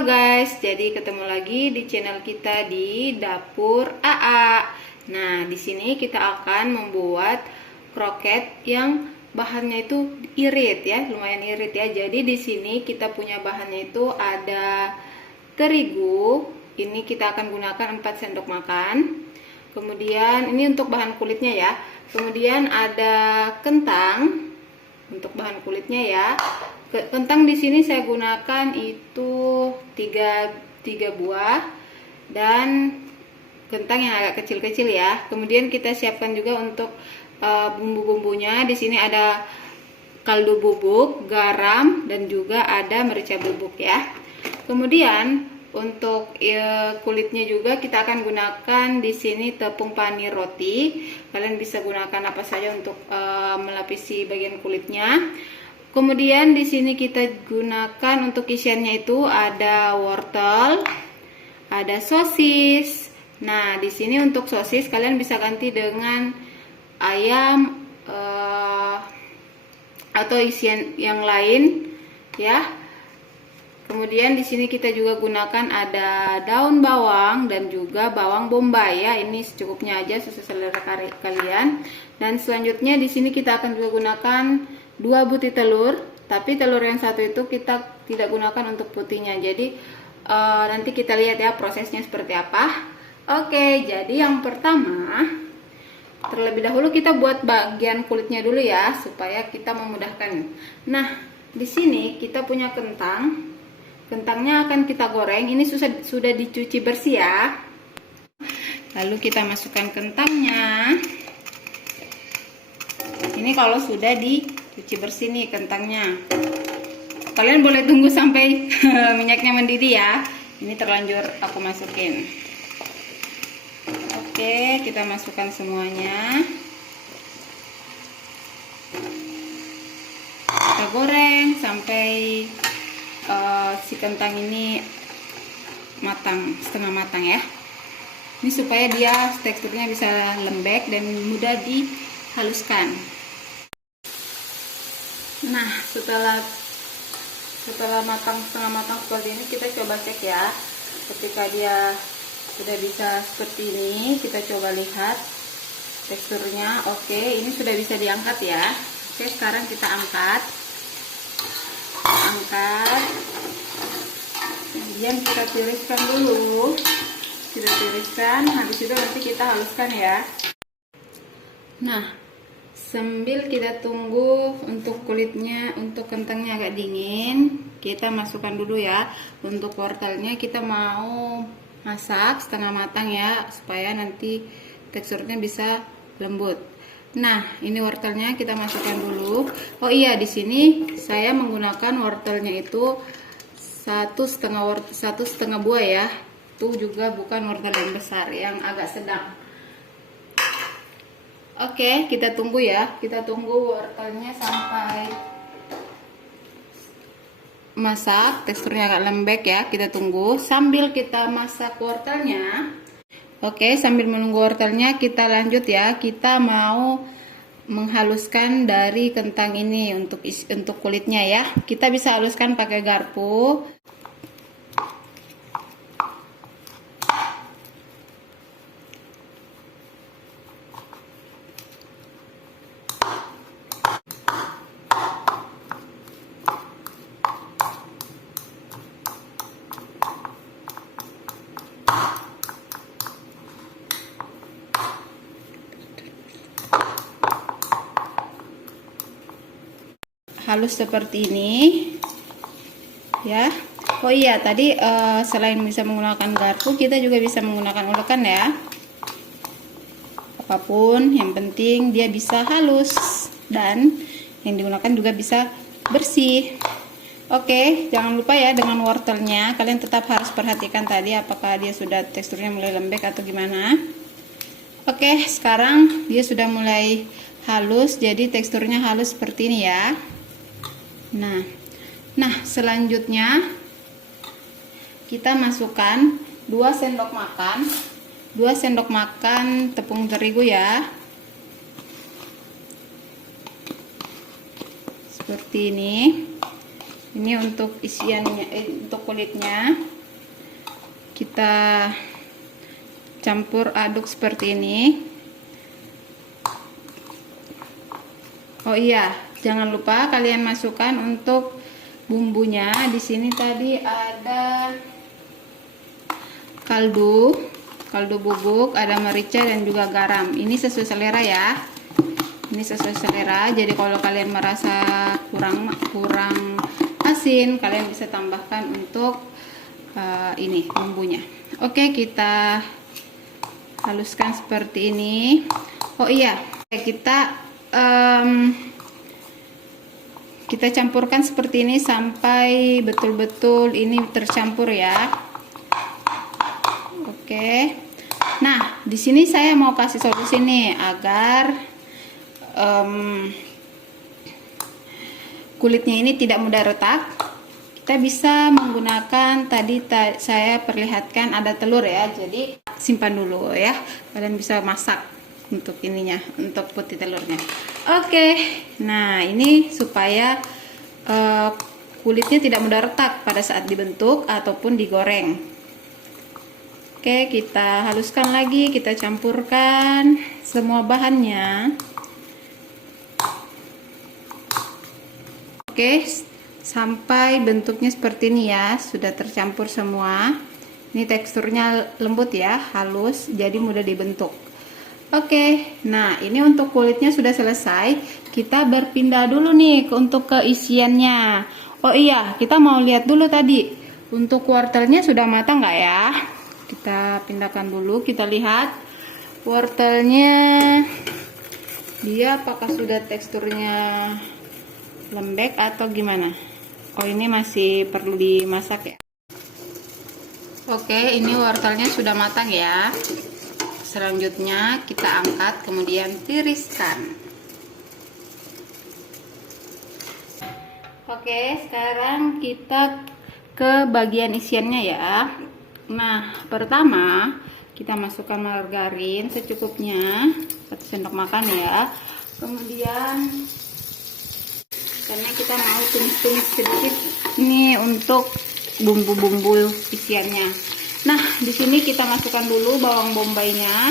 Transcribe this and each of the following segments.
Halo guys, jadi ketemu lagi di channel kita di Dapur AA. Nah, di sini kita akan membuat kroket yang bahannya itu irit ya, lumayan irit ya. Jadi di sini kita punya bahannya itu ada terigu. Ini kita akan gunakan 4 sendok makan. Kemudian ini untuk bahan kulitnya ya. Kemudian ada kentang untuk bahan kulitnya ya. Kentang di sini saya gunakan itu 3 buah dan kentang yang agak kecil-kecil ya. Kemudian kita siapkan juga untuk bumbu-bumbunya. Di sini ada kaldu bubuk, garam, dan juga ada merica bubuk ya. Kemudian untuk kulitnya juga kita akan gunakan di sini tepung panir roti. Kalian bisa gunakan apa saja untuk melapisi bagian kulitnya. Kemudian di sini kita gunakan untuk isiannya itu ada wortel, ada sosis. Nah, di sini untuk sosis kalian bisa ganti dengan ayam atau isian yang lain ya. Kemudian di sini kita juga gunakan ada daun bawang dan juga bawang bombay ya. Ini secukupnya aja sesuai selera kalian. Dan selanjutnya di sini kita akan juga gunakan 2 butir telur, tapi telur yang satu itu kita tidak gunakan untuk putihnya. Jadi nanti kita lihat ya prosesnya seperti apa. Oke, jadi yang pertama terlebih dahulu kita buat bagian kulitnya dulu ya, supaya kita memudahkan. Nah, di sini kita punya kentang. Kentangnya akan kita goreng. Ini sudah dicuci bersih ya. Lalu kita masukkan kentangnya. Ini kalau sudah dicuci bersih nih kentangnya. Kalian boleh tunggu sampai minyaknya mendidih ya. Ini terlanjur aku masukin. Oke, kita masukkan semuanya. Kita goreng sampai si kentang ini matang, setengah matang ya. Ini supaya dia teksturnya bisa lembek dan mudah dihaluskan. Nah, setelah matang, setengah matang seperti ini, kita coba cek ya. Ketika dia sudah bisa seperti ini, kita coba lihat teksturnya. Oke, ini sudah bisa diangkat ya. Oke, sekarang kita angkat. Kemudian kita tiriskan dulu. Kita tiriskan, habis itu nanti kita haluskan ya. Nah, sambil kita tunggu untuk kulitnya, untuk kentangnya agak dingin, kita masukkan dulu ya. Untuk wortelnya kita mau masak setengah matang ya, supaya nanti teksturnya bisa lembut. Nah, ini wortelnya kita masukkan dulu. Oh iya, di sini saya menggunakan wortelnya itu satu setengah buah ya. Itu juga bukan wortel yang besar, yang agak sedang. Oke, kita tunggu ya. Kita tunggu wortelnya sampai masak, teksturnya agak lembek ya. Kita tunggu sambil kita masak wortelnya. Oke, sambil menunggu wortelnya kita lanjut ya. Kita mau menghaluskan dari kentang ini untuk kulitnya ya. Kita bisa haluskan pakai garpu. Halus seperti ini ya. Oh iya, tadi selain bisa menggunakan garpu, kita juga bisa menggunakan ulekan ya. Apapun, yang penting dia bisa halus dan yang digunakan juga bisa bersih. Oke, jangan lupa ya dengan wortelnya kalian tetap harus perhatikan tadi apakah dia sudah teksturnya mulai lembek atau gimana. Oke, sekarang dia sudah mulai halus, jadi teksturnya halus seperti ini ya. Nah, selanjutnya kita masukkan 2 sendok makan tepung terigu ya. Seperti ini. Ini untuk isiannya, untuk kulitnya kita campur aduk seperti ini. Oh iya, jangan lupa kalian masukkan untuk bumbunya. Di sini tadi ada kaldu bubuk, ada merica dan juga garam. Ini sesuai selera ya. Ini sesuai selera. Jadi kalau kalian merasa kurang asin, kalian bisa tambahkan untuk ini bumbunya. Oke, kita haluskan seperti ini. Oh iya, kita campurkan seperti ini sampai betul-betul ini tercampur ya. Oke. Nah, di sini saya mau kasih solusi nih agar kulitnya ini tidak mudah retak. Kita bisa menggunakan tadi saya perlihatkan ada telur ya. Jadi simpan dulu ya. Kalian bisa masak untuk ininya, untuk putih telurnya. Oke. Nah, ini supaya kulitnya tidak mudah retak pada saat dibentuk ataupun digoreng. Oke, kita haluskan lagi, kita campurkan semua bahannya. Oke, sampai bentuknya seperti ini ya, sudah tercampur semua. Ini teksturnya lembut ya, halus, jadi mudah dibentuk. Oke, nah ini untuk kulitnya sudah selesai. Kita berpindah dulu nih untuk ke isiannya. Oh iya, kita mau lihat dulu tadi untuk wortelnya sudah matang nggak ya? Kita pindahkan dulu, kita lihat wortelnya, dia apakah sudah teksturnya lembek atau gimana. Oh, ini masih perlu dimasak ya. Oke, ini wortelnya sudah matang ya. Selanjutnya kita angkat, kemudian tiriskan. Oke, sekarang kita ke bagian isiannya ya. Nah, pertama kita masukkan margarin secukupnya, 1 sendok makan ya. Kemudian karena kita mau tumis-tumis sedikit ini untuk bumbu-bumbu isiannya. Nah, di sini kita masukkan dulu bawang bombaynya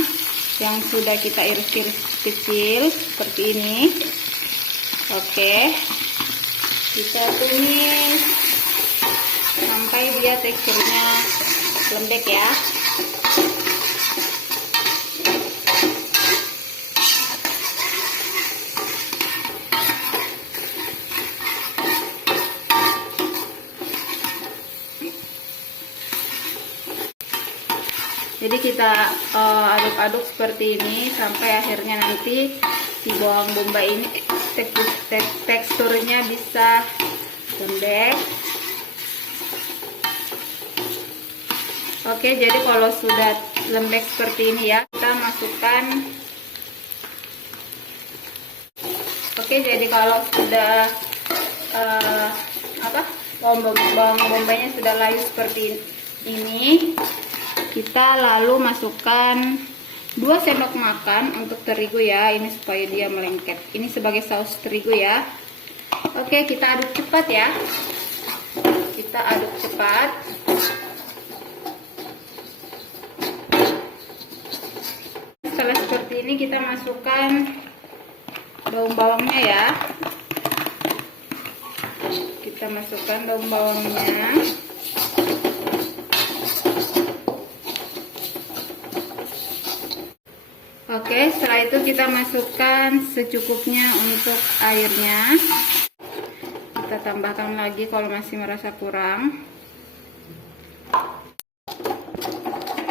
yang sudah kita iris-iris kecil seperti ini. Oke, kita tumis sampai dia teksturnya lembek ya. Jadi kita aduk-aduk seperti ini sampai akhirnya nanti si bawang bombay ini teksturnya bisa lembek. Oke, jadi kalau sudah lembek seperti ini ya, kita masukkan. Oke, jadi kalau sudah bawang bombaynya sudah layu seperti ini, kita lalu masukkan 2 sendok makan untuk terigu ya, ini supaya dia melengket. Ini sebagai saus terigu ya. Oke, kita aduk cepat ya. Kita aduk cepat. Setelah seperti ini kita masukkan daun bawangnya ya. Kita masukkan daun bawangnya. Oke, setelah itu kita masukkan secukupnya untuk airnya. Kita tambahkan lagi kalau masih merasa kurang.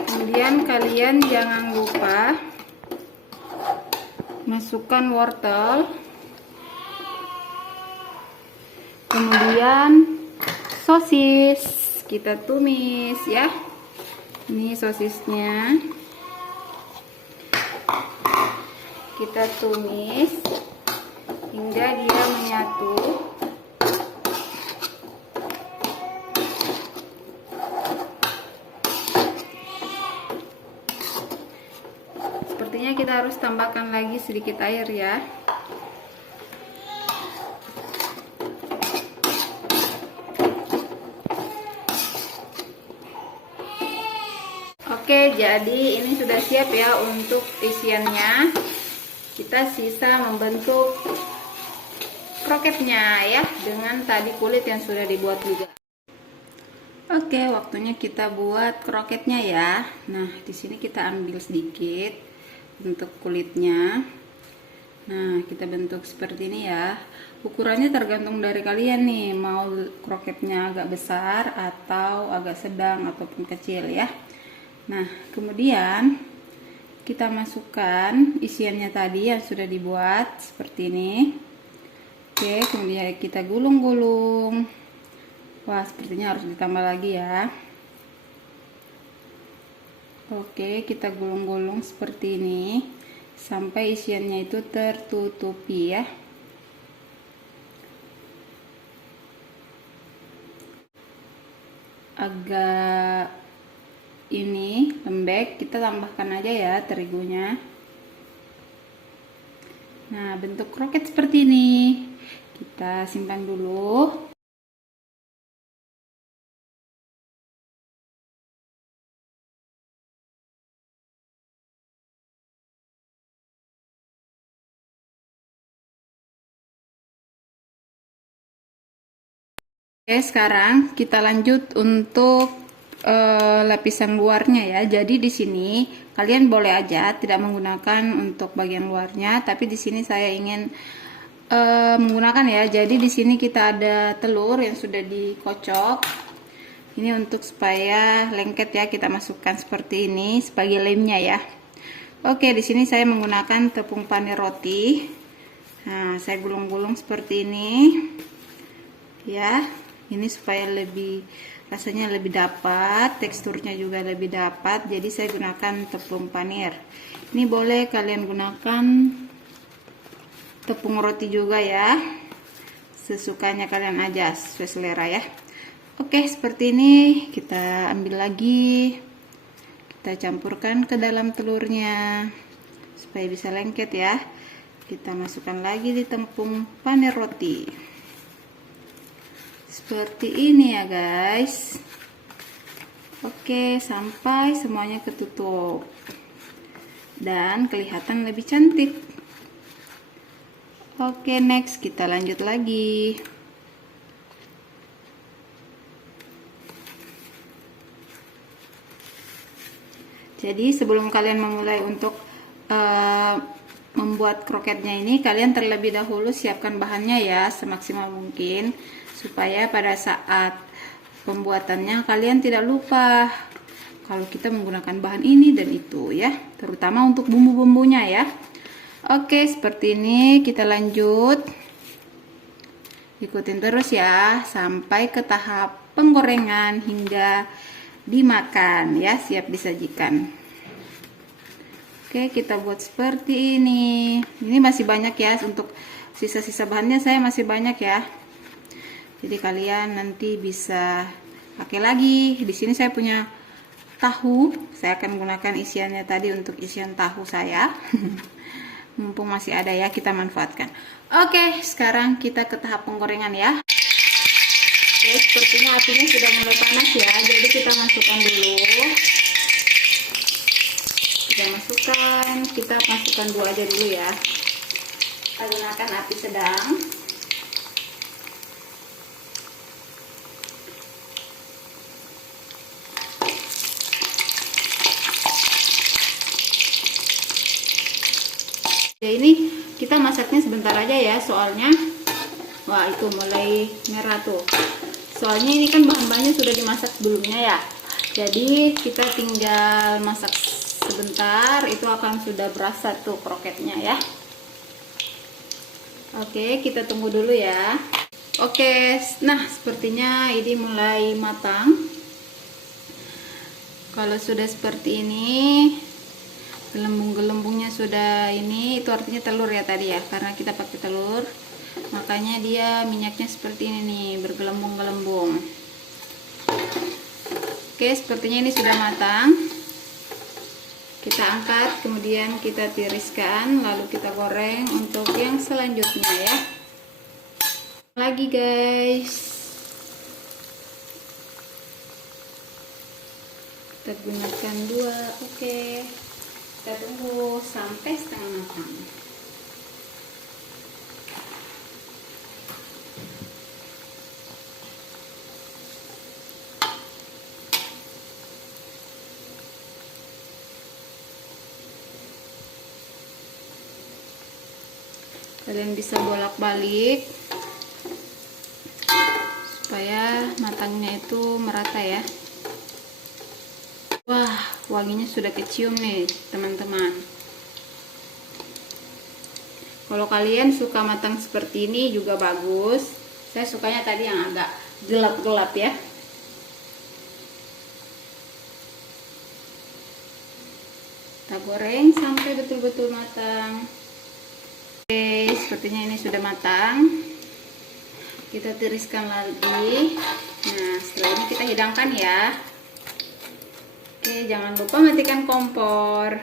Kemudian kalian jangan lupa masukkan wortel. Kemudian sosis, kita tumis ya. Ini sosisnya. Kita tumis hingga dia menyatu. Sepertinya kita harus tambahkan lagi sedikit air ya. Oke, jadi ini sudah siap ya untuk isiannya. Kita sisa membentuk kroketnya ya dengan tadi kulit yang sudah dibuat juga. Oke, waktunya kita buat kroketnya ya. Nah, di sini kita ambil sedikit untuk kulitnya. Nah, kita bentuk seperti ini ya. Ukurannya tergantung dari kalian nih, mau kroketnya agak besar atau agak sedang ataupun kecil ya. Nah, kemudian kita masukkan isiannya tadi yang sudah dibuat seperti ini. Oke, kemudian kita gulung-gulung. Wah, sepertinya harus ditambah lagi ya. Oke, kita gulung-gulung seperti ini sampai isiannya itu tertutupi ya. Agak ini lembek, kita tambahkan aja ya terigunya. Nah, bentuk kroket seperti ini. Kita simpan dulu. Oke, sekarang kita lanjut untuk lapisan luarnya ya. Jadi di sini kalian boleh aja tidak menggunakan untuk bagian luarnya, tapi di sini saya ingin menggunakan ya. Jadi di sini kita ada telur yang sudah dikocok. Ini untuk supaya lengket ya, kita masukkan seperti ini sebagai lemnya ya. Oke, di sini saya menggunakan tepung panir roti. Nah, saya gulung-gulung seperti ini ya. Ini supaya lebih rasanya lebih dapat, teksturnya juga lebih dapat. Jadi saya gunakan tepung panir. Ini boleh kalian gunakan tepung roti juga ya, sesukanya kalian aja, sesuai selera ya. Oke, seperti ini kita ambil lagi, kita campurkan ke dalam telurnya supaya bisa lengket ya. Kita masukkan lagi di tepung panir roti seperti ini ya guys. Oke, sampai semuanya ketutup dan kelihatan lebih cantik. Oke, next kita lanjut lagi. Jadi sebelum kalian memulai untuk membuat kroketnya ini, kalian terlebih dahulu siapkan bahannya ya semaksimal mungkin, supaya pada saat pembuatannya kalian tidak lupa kalau kita menggunakan bahan ini dan itu ya, terutama untuk bumbu-bumbunya ya. Oke, seperti ini kita lanjut, ikutin terus ya sampai ke tahap penggorengan hingga dimakan ya, siap disajikan. Oke, kita buat seperti ini. Ini masih banyak ya, untuk sisa-sisa bahannya saya masih banyak ya. Jadi kalian nanti bisa pakai lagi. Di sini saya punya tahu. Saya akan gunakan isiannya tadi untuk isian tahu saya. Mumpung masih ada ya, kita manfaatkan. Oke, sekarang kita ke tahap penggorengan ya. Oke, sepertinya apinya sudah mulai panas ya. Jadi kita masukkan dulu. Kita masukkan dulu aja dulu ya. Kita gunakan api sedang. Ya, ini kita masaknya sebentar aja ya, soalnya wah itu mulai merah tuh. Soalnya ini kan bahan-bahannya sudah dimasak sebelumnya ya. Jadi kita tinggal masak sebentar, itu akan sudah berasa tuh kroketnya ya. Oke, kita tunggu dulu ya. Oke, nah sepertinya ini mulai matang. Kalau sudah seperti ini, gelembung-gelembungnya sudah ini, itu artinya telur ya tadi ya, karena kita pakai telur, makanya dia minyaknya seperti ini nih, bergelembung-gelembung. Oke, sepertinya ini sudah matang. Kita angkat, kemudian kita tiriskan, lalu kita goreng untuk yang selanjutnya ya. Lagi guys, kita gunakan 2. Oke, kita tunggu sampai setengah matang. Kalian bisa bolak-balik supaya matangnya itu merata ya. Wah, wanginya sudah kecium nih teman-teman. Kalau kalian suka matang seperti ini juga bagus. Saya sukanya tadi yang agak gelap-gelap ya. Kita goreng sampai betul-betul matang. Oke, sepertinya ini sudah matang. Kita tiriskan lagi. Nah, setelah ini kita hidangkan ya. Oke, jangan lupa matikan kompor.